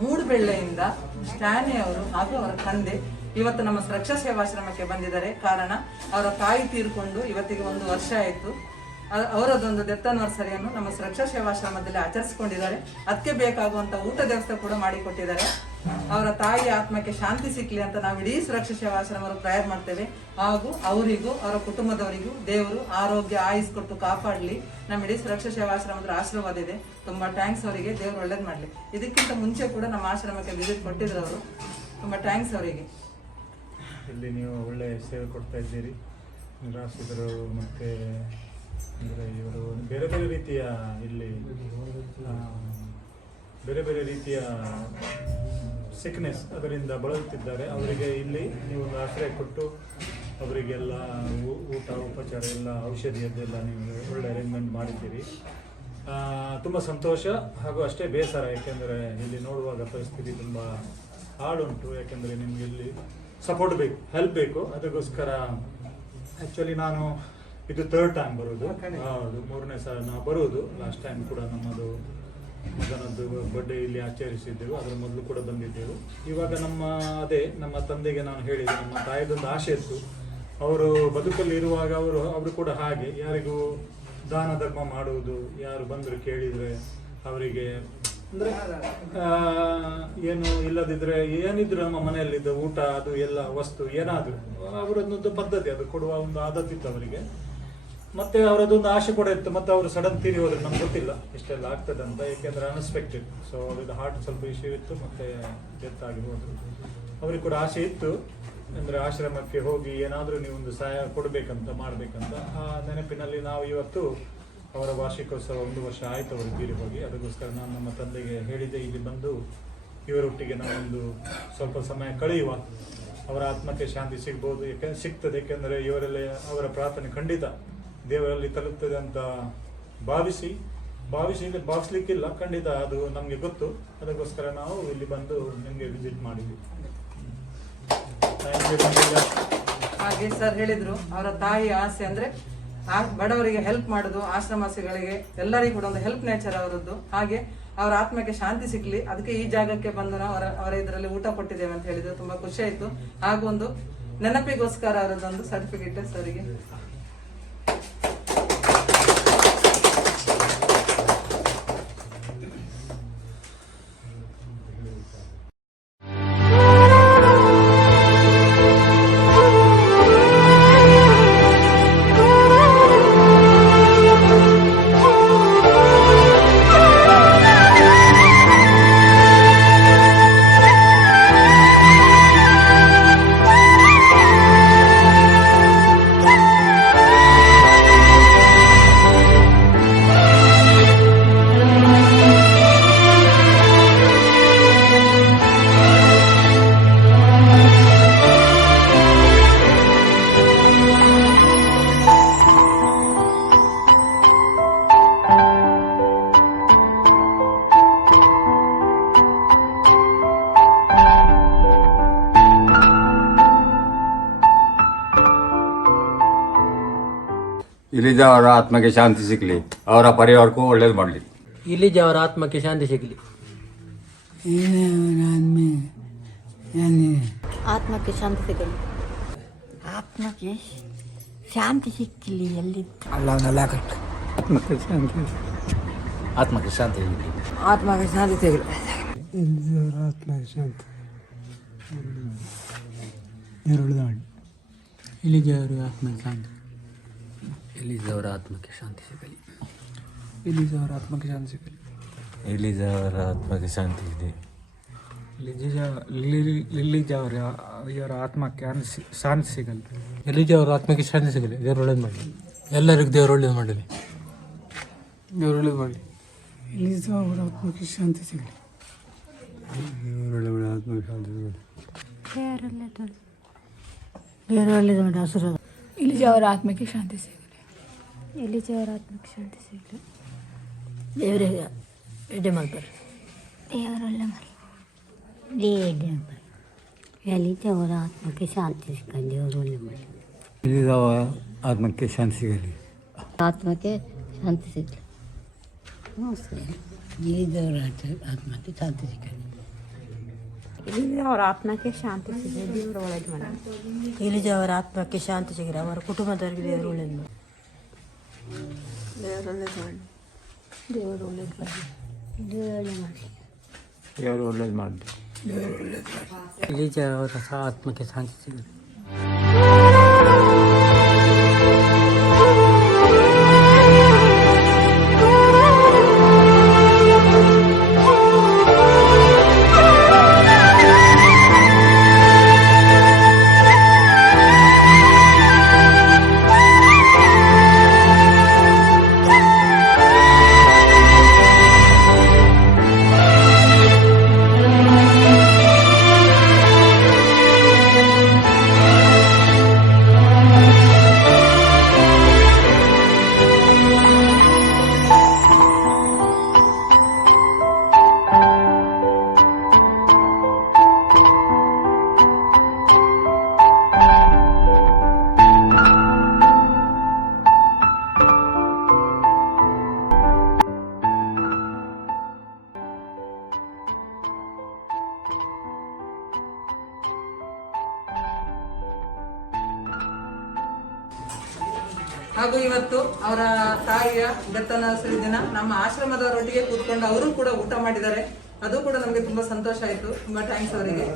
ಮೂಡುಬೆಳ್ಳೆಯಿಂದ ಸ್ಟ್ಯಾನಿ ಅವರು ಹಾಗೂ ಅವರ ತಂದೆ ಇವತ್ತು ನಮ್ಮ ಸುರಕ್ಷಾ ಸೇವಾಶ್ರಮಕ್ಕೆ ಬಂದಿದ್ದಾರೆ. ಕಾರಣ ಅವರ ತಾಯಿ ತೀರ್ಕೊಂಡು ಇವತ್ತಿಗೆ 1 ವರ್ಷ ಆಯಿತು. ಅವರದೊಂದು ಡೆತ್ ಆನಿವರ್ಸರಿಯನ್ನು ನಮ್ಮ ಸುರಕ್ಷಾ ಸೇವಾಶ್ರಮದಲ್ಲಿ ಆಚರಿಸಿಕೊಂಡಿದ್ದಾರೆ. ಅದಕ್ಕೆ ಬೇಕಾಗುವಂತ ಊಟ ವ್ಯವಸ್ಥೆ ಕೂಡ ಮಾಡಿಕೊಟ್ಟಿದ್ದಾರೆ. ಅವರ ತಾಯಿ ಆತ್ಮಕ್ಕೆ ಶಾಂತಿ ಸಿಕ್ಕಲಿ ಅಂತ ನಾವು ಇಡೀ ಸುರಕ್ಷಾ ಸೇವಾಶ್ರಮರು ಪ್ರೇಯರ್ ಮಾಡ್ತೇವೆ. ಹಾಗೂ ಅವರಿಗೂ ಅವರ ಕುಟುಂಬದವರಿಗೂ ದೇವರು ಆರೋಗ್ಯ ಆಯುಸ್ ಕೊಟ್ಟು ಕಾಪಾಡಲಿ. ನಮ್ಮ ಇಡೀ ಸುರಕ್ಷಾ ಸೇವಾಶ್ರಮದ ಆಶೀರ್ವಾದ ಇದೆ. ತುಂಬಾ ಥ್ಯಾಂಕ್ಸ್ ಅವರಿಗೆ. ದೇವರು ಒಳ್ಳೇದು ಮಾಡಲಿ. ಇದಕ್ಕಿಂತ ಮುಂಚೆ ಕೂಡ ನಮ್ಮ ಆಶ್ರಮಕ್ಕೆ ವಿಸಿಟ್ ಕೊಟ್ಟಿದ್ರು ಅವರು. ತುಂಬಾ ಥ್ಯಾಂಕ್ಸ್ ಅವರಿಗೆ. ಇಲ್ಲಿ ನೀವು ಒಳ್ಳೆ ಸೇವೆ ಕೊಡ್ತಾ ಇದ್ದೀರಿ. ನಿರಾಶ್ರಿತರು ಮತ್ತು ಅಂದರೆ ಇವರು ಬೇರೆ ಬೇರೆ ರೀತಿಯ ಇಲ್ಲಿ ಬೇರೆ ಬೇರೆ ರೀತಿಯ ಸಿಕ್ನೆಸ್ ಅದರಿಂದ ಬಳಲುತ್ತಿದ್ದಾರೆ. ಅವರಿಗೆ ಇಲ್ಲಿ ನೀವು ಒಂದು ಆಶ್ರಯ ಕೊಟ್ಟು ಅವರಿಗೆಲ್ಲ ಊಟ ಉಪಚಾರ ಎಲ್ಲ ಔಷಧಿಯದ್ದೆಲ್ಲ ನೀವು ಒಳ್ಳೆ ಅರೇಂಜ್ಮೆಂಟ್ ಮಾಡಿದ್ದೀರಿ. ತುಂಬ ಸಂತೋಷ ಹಾಗೂ ಅಷ್ಟೇ ಬೇಸರ. ಯಾಕೆಂದರೆ ಇಲ್ಲಿ ನೋಡುವಾಗ ಪರಿಸ್ಥಿತಿ ತುಂಬ ಹಾಳುಂಟು. ಯಾಕೆಂದರೆ ನಿಮಗೆ ಇಲ್ಲಿ ಸಪೋರ್ಟ್ ಬೇಕು, ಹೆಲ್ಪ್ ಬೇಕು. ಅದಕ್ಕೋಸ್ಕರ ಆ್ಯಕ್ಚುಲಿ ನಾನು ಇದು 3rd ಟೈಮ್ ಬರೋದು. ಹೌದು, 3ನೇ ಸಲ ನಾವು ಬರೋದು. ಲಾಸ್ಟ್ ಟೈಮ್ ಕೂಡ ನಮ್ಮದು ಮಗನದ್ದು ಬರ್ಡೇ ಇಲ್ಲಿ ಆಚರಿಸಿದ್ದೆವು. ಅದರ ಮೊದಲು ಕೂಡ ಬಂದಿದ್ದೆವು. ಇವಾಗ ನಮ್ಮ ತಂದೆಗೆ ನಾನು ಹೇಳಿದೆ, ನಮ್ಮ ತಾಯಿದೊಂದು ಆಸೆ ಇತ್ತು. ಅವರು ಬದುಕಲ್ಲಿ ಇರುವಾಗ ಅವರು ಕೂಡ ಹಾಗೆ ಯಾರಿಗೂ ದಾನ ಧರ್ಮ ಮಾಡುವುದು, ಯಾರು ಬಂದರು ಕೇಳಿದರೆ ಅವರಿಗೆ ಅಂದರೆ ಏನು ಇಲ್ಲದಿದ್ದರೆ ಏನಿದ್ರು ನಮ್ಮ ಮನೆಯಲ್ಲಿದ್ದ ಊಟ ಅದು ಎಲ್ಲ ವಸ್ತು ಏನಾದರೂ ಅವರದ್ದೊಂದು ಪದ್ಧತಿ, ಅದು ಕೊಡುವ ಒಂದು ಆದತ್ತಿತ್ತು ಅವರಿಗೆ. ಮತ್ತೆ ಅವರದೊಂದು ಆಸೆ ಕೂಡ ಇತ್ತು. ಮತ್ತು ಅವರು ಸಡನ್ ತೀರಿ ಹೋದ್ರೆ ನಮ್ಗೆ ಗೊತ್ತಿಲ್ಲ ಇಷ್ಟೆಲ್ಲ ಆಗ್ತದೆ ಅಂತ. ಏಕೆಂದರೆ ಅನ್ಎಕ್ಸ್ಪೆಕ್ಟೆಡ್. ಸೊ ಅವ್ರದ್ದು ಹಾರ್ಟ್ ಸ್ವಲ್ಪ ಇಶ್ಯೂ ಇತ್ತು, ಮತ್ತು ಡೆತ್ ಆಗಿ ಹೋದರು. ಅವ್ರಿಗೆ ಕೂಡ ಆಸೆ ಇತ್ತು, ಅಂದರೆ ಆಶ್ರಮಕ್ಕೆ ಹೋಗಿ ಏನಾದರೂ ನೀವು ಒಂದು ಸಹಾಯ ಕೊಡಬೇಕಂತ ಮಾಡಬೇಕಂತ. ಆ ನೆನಪಿನಲ್ಲಿ ನಾವು ಇವತ್ತು ಅವರ ವಾರ್ಷಿಕೋತ್ಸವ 1 ವರ್ಷ ಆಯಿತು ಅವರು ತೀರಿ ಹೋಗಿ. ಅದಕ್ಕೋಸ್ಕರ ನಾನು ನಮ್ಮ ತಂದೆಗೆ ಹೇಳಿದೆ, ಇಲ್ಲಿ ಬಂದು ಇವರೊಟ್ಟಿಗೆ ನಾವೊಂದು ಸ್ವಲ್ಪ ಸಮಯ ಕಳೆಯುವ. ಅವರ ಆತ್ಮಕ್ಕೆ ಶಾಂತಿ ಸಿಗ್ಬೋದು, ಸಿಗ್ತದೆ. ಏಕೆಂದರೆ ಇವರೆಲ್ಲ ಅವರ ಪ್ರಾರ್ಥನೆ ಖಂಡಿತ ದೇವರಲ್ಲಿ ತಲುಪ್ತದೆ ಅಂತ ಭಾವಿಸ್ಲಿಕ್ಕಿಲ್ಲ. ಖಂಡಿತ ಅದು ನಮಗೆ ಗೊತ್ತು. ಅದಕ್ಕೋಸ್ಕರ ನಾವು ಇಲ್ಲಿ ಬಂದು ನಿಮಗೆ ವಿಸಿಟ್ ಮಾಡಿದ್ವಿ. ಹಾಗೆ ಸರ್ ಹೇಳಿದ್ರು, ಅವರ ತಾಯಿ ಆಸೆ ಅಂದ್ರೆ ಬಡವರಿಗೆ ಹೆಲ್ಪ್ ಮಾಡೋದು, ಆಶ್ರಮವಾಸಿಗಳಿಗೆ ಎಲ್ಲರಿಗೂ ಕೂಡ ಒಂದು ಹೆಲ್ಪ್ ನೇಚರ್ ಅವರದ್ದು. ಹಾಗೆ ಅವರ ಆತ್ಮಕ್ಕೆ ಶಾಂತಿ ಸಿಗ್ಲಿ, ಅದಕ್ಕೆ ಈ ಜಾಗಕ್ಕೆ ಬಂದು ನಾವು ಅವರ ಇದರಲ್ಲಿ ಊಟ ಕೊಟ್ಟಿದ್ದೇವೆ ಅಂತ ಹೇಳಿದ್ರು. ತುಂಬಾ ಖುಷಿ ಆಯ್ತು. ಹಾಗೂ ಒಂದು ನೆನಪಿಗೋಸ್ಕರ ಅವರದೊಂದು ಸರ್ಟಿಫಿಕೇಟ್ ಅವರಿಗೆ. ಇಲ್ಲಿದ್ದ ಅವರ ಆತ್ಮಕ್ಕೆ ಶಾಂತಿ ಸಿಗಲಿ, ಅವರ ಪರಿವಾರಕ್ಕೂ ಒಳ್ಳೇದು ಮಾಡಲಿ. ಇಲ್ಲಿದ್ದ ಅವರ ಆತ್ಮಕ್ಕೆ ಶಾಂತಿ ಸಿಗಲಿ. ಆತ್ಮಕ್ಕೆ ಶಾಂತಿ ಸಿಗಲಿ. ಆತ್ಮಕ್ಕೆ ಶಾಂತಿ ಸಿಕ್ಕಲಿ. ಎಲ್ಲಿ ಆತ್ಮಕ್ಕೆ ಶಾಂತಿ, ಆತ್ಮಕ್ಕೆ ಶಾಂತಿ ಸಿಗಲಿ. ಆತ್ಮಕ್ಕೆ ಶಾಂತಿ ಸಿಗಲಿ. ಆತ್ಮಕ್ಕೆ ಶಾಂತಿ. ಇಲ್ಲಿದ್ದವರ ಆತ್ಮಕ್ಕೆ ಶಾಂತಿ. ಇಲ್ಲಿದ್ದವರ ಆತ್ಮಕ್ಕೆ ಶಾಂತಿ ಸಿಗಲಿ. ಇಲ್ಲಿದ್ದವರ ಆತ್ಮಕ್ಕೆ ಶಾಂತಿ ಸಿಗಲಿ. ಇಲ್ಲಿದ್ದವರ ಆತ್ಮಕ್ಕೆ ಶಾಂತಿ ಇದೆ. ಇವರ ಆತ್ಮಕ್ಕೆ ಶಾಂತಿ ಸಿಗಲಿ. ಎಲ್ಲಿದ್ದವರ ಆತ್ಮಕ್ಕೆ ಶಾಂತಿ ಸಿಗಲಿ. ದೇವರು ಒಳ್ಳೇದು ಮಾಡಲಿ. ಎಲ್ಲರಿಗೂ ದೇವರು ಒಳ್ಳೇದು ಮಾಡಲಿ. ದೇವರು ಒಳ್ಳೇದು ಮಾಡಲಿ. ಇಲ್ಲಿದ್ದವರ ಆತ್ಮಕ್ಕೆ ಶಾಂತಿ ಸಿಗಲಿ. ಒಳ್ಳೆ ಆತ್ಮಕ್ಕೆ ಶಾಂತಿ ಸಿಗಲಿ. ದೇವರು ಒಳ್ಳೇದು ಮಾಡಿ ಆಶೀರ್ವಾದ. ಇಲ್ಲಿದ್ದವರ ಆತ್ಮಕ್ಕೆ ಶಾಂತಿ ಸಿಗಲಿ. ಎಲ್ಲಿದ್ದವರ ಆತ್ಮಕ್ಕೆ ಶಾಂತಿ ಸಿಗಲಿ. ದೇವರಿಗೆ ಎಡೆ ಮಾಡ್ತಾರೆ. ದೇವರಲ್ಲ ಮಾಡಿ ಎಲ್ಲಿದ್ದವರ ಆತ್ಮಕ್ಕೆ ಶಾಂತಿ ಸಿಗಲಿ. ದೇವರು ಒಳ್ಳೆ ಮಾಡಿ. ಇಲ್ಲಿದ್ದವರ ಆತ್ಮಕ್ಕೆ ಶಾಂತಿ ಸಿಗಲಿ. ಆತ್ಮಕ್ಕೆ ಶಾಂತಿ ಸಿಗಲಿ. ಇಲ್ಲಿದ್ದವರ ಆತ್ಮಕ್ಕೆ ಶಾಂತಿ ಸಿಗಲಿ. ಅವರ ಆತ್ಮಕ್ಕೆ ಶಾಂತಿ ಸಿಗಲಿ, ದೇವರು ಒಳ್ಳೇದು ಮಾಡಿ. ಎಲಿಜ ಅವರ ಆತ್ಮಕ್ಕೆ ಶಾಂತಿ ಸಿಗಲಿ, ಅವರ ಕುಟುಂಬದವರಿಗೆ ದೇವರು ಒಳ್ಳೇದು ಮಾಡಿ. ದೇವರು ಒಳ್ಳೇದು ಮಾಡಿ. ದೇವರು ಒಳ್ಳೇದು ಮಾಡಿ. ದೇವರು ಒಳ್ಳೇದು ಮಾಡಿ. ದೇವರು ಒಳ್ಳೇದು ಮಾಡಿ. ಎಲಿಜ ಅವರ ಆತ್ಮಕ್ಕೆ ಶಾಂತಿ ಸಿಗಲಿ. ಹಾಗೂ ಇವತ್ತು ಅವರ ತಾಯಿಯ ಬೆತ್ತನಸರಿ ದಿನ ನಮ್ಮ ಆಶ್ರಮದವರೊಟ್ಟಿಗೆ ಕೂತ್ಕೊಂಡು ಅವರು ಕೂಡ ಊಟ ಮಾಡಿದ್ದಾರೆ. ಅದು ಕೂಡ ನಮಗೆ ತುಂಬಾ ಸಂತೋಷ ಆಯಿತು. ತುಂಬಾ ಥ್ಯಾಂಕ್ಸ್ ಅವರಿಗೆ.